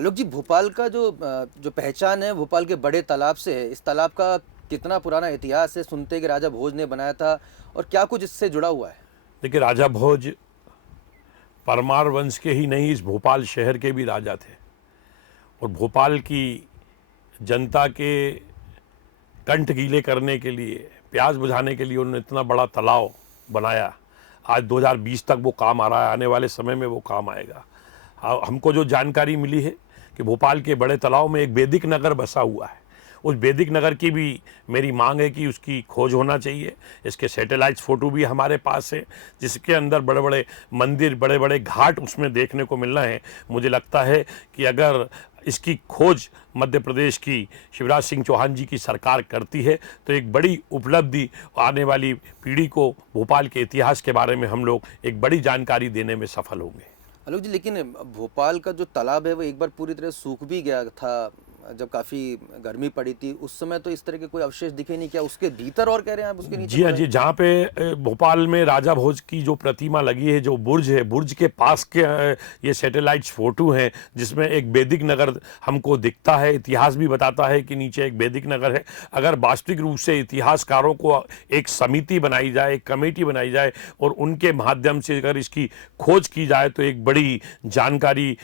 आलोक जी, भोपाल का जो पहचान है भोपाल के बड़े तालाब से है। इस तालाब का कितना पुराना इतिहास है? सुनते हैं कि राजा भोज ने बनाया था, और क्या कुछ इससे जुड़ा हुआ है? देखिए, राजा भोज परमार वंश के ही नहीं, इस भोपाल शहर के भी राजा थे। और भोपाल की जनता के कंठ गीले करने के लिए, प्यास बुझाने के लिए उन्होंने इतना बड़ा तालाब बनाया। आज 2020 तक वो काम आ रहा है, आने वाले समय में वो काम आएगा। हमको जो जानकारी मिली है कि भोपाल के बड़े तालाब में एक वैदिक नगर बसा हुआ है। उस वैदिक नगर की भी मेरी मांग है कि उसकी खोज होना चाहिए। इसके सैटेलाइट फ़ोटो भी हमारे पास है, जिसके अंदर बड़े बड़े मंदिर, बड़े बड़े घाट उसमें देखने को मिल रहे हैं। मुझे लगता है कि अगर इसकी खोज मध्य प्रदेश की शिवराज सिंह चौहान जी की सरकार करती है तो एक बड़ी उपलब्धि, आने वाली पीढ़ी को भोपाल के इतिहास के बारे में हम लोग एक बड़ी जानकारी देने में सफल होंगे। आलोक जी, लेकिन भोपाल का जो तालाब है वो एक बार पूरी तरह सूख भी गया था जब काफ़ी गर्मी पड़ी थी। उस समय तो इस तरह के कोई अवशेष दिखे नहीं। क्या उसके भीतर और कह रहे हैं आप, उसके नीचे जी हाँ थोड़ा? जी, जहाँ पे भोपाल में राजा भोज की जो प्रतिमा लगी है, जो बुर्ज है, बुर्ज के पास के ये सैटेलाइट फोटो हैं, जिसमें एक वैदिक नगर हमको दिखता है। इतिहास भी बताता है कि नीचे एक वैदिक नगर है। अगर वास्तविक रूप से इतिहासकारों को एक समिति बनाई जाए, एक कमेटी बनाई जाए और उनके माध्यम से अगर इसकी खोज की जाए तो एक बड़ी जानकारी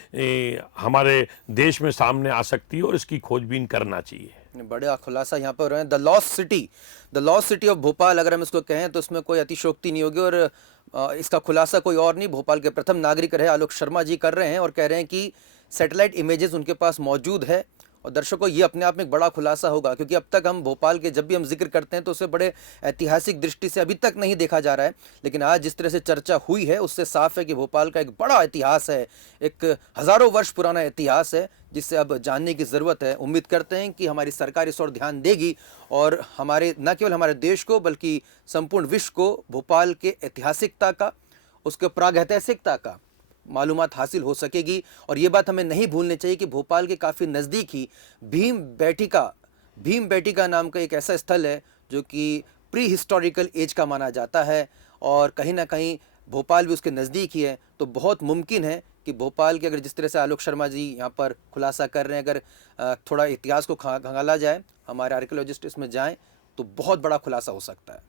हमारे देश में सामने आ सकती है और इसकी खोजबीन करना चाहिए। बड़ा खुलासा यहाँ पर हो रहे हैं। The lost city of Bhopal, अगर हम इसको कहें तो इसमें कोई अतिशयोक्ति नहीं होगी। और इसका खुलासा कोई और नहीं, भोपाल के प्रथम नागरिक रहे आलोक शर्मा जी कर रहे हैं, और कह रहे हैं कि सैटेलाइट इमेजेस उनके पास मौजूद है। और दर्शकों, ये अपने आप में एक बड़ा खुलासा होगा, क्योंकि अब तक हम भोपाल के जब भी हम जिक्र करते हैं तो उसे बड़े ऐतिहासिक दृष्टि से अभी तक नहीं देखा जा रहा है। लेकिन आज जिस तरह से चर्चा हुई है उससे साफ है कि भोपाल का एक बड़ा इतिहास है, एक हज़ारों वर्ष पुराना इतिहास है, जिससे अब जानने की ज़रूरत है। उम्मीद करते हैं कि हमारी सरकार इस ओर ध्यान देगी और हमारे, न केवल हमारे देश को बल्कि संपूर्ण विश्व को भोपाल के ऐतिहासिकता का, उसके प्रागैतिहासिकता का मालूमात हासिल हो सकेगी। और ये बात हमें नहीं भूलनी चाहिए कि भोपाल के काफ़ी नज़दीक ही भीम बेटिका नाम का एक ऐसा स्थल है जो कि प्री हिस्टोरिकल एज का माना जाता है, और कहीं ना कहीं भोपाल भी उसके नज़दीक ही है। तो बहुत मुमकिन है कि भोपाल के, अगर जिस तरह से आलोक शर्मा जी यहाँ पर खुलासा कर रहे हैं, अगर थोड़ा इतिहास को खंगाला जाए, हमारे आर्कियोलॉजिस्ट इसमें जाएँ, तो बहुत बड़ा खुलासा हो सकता है।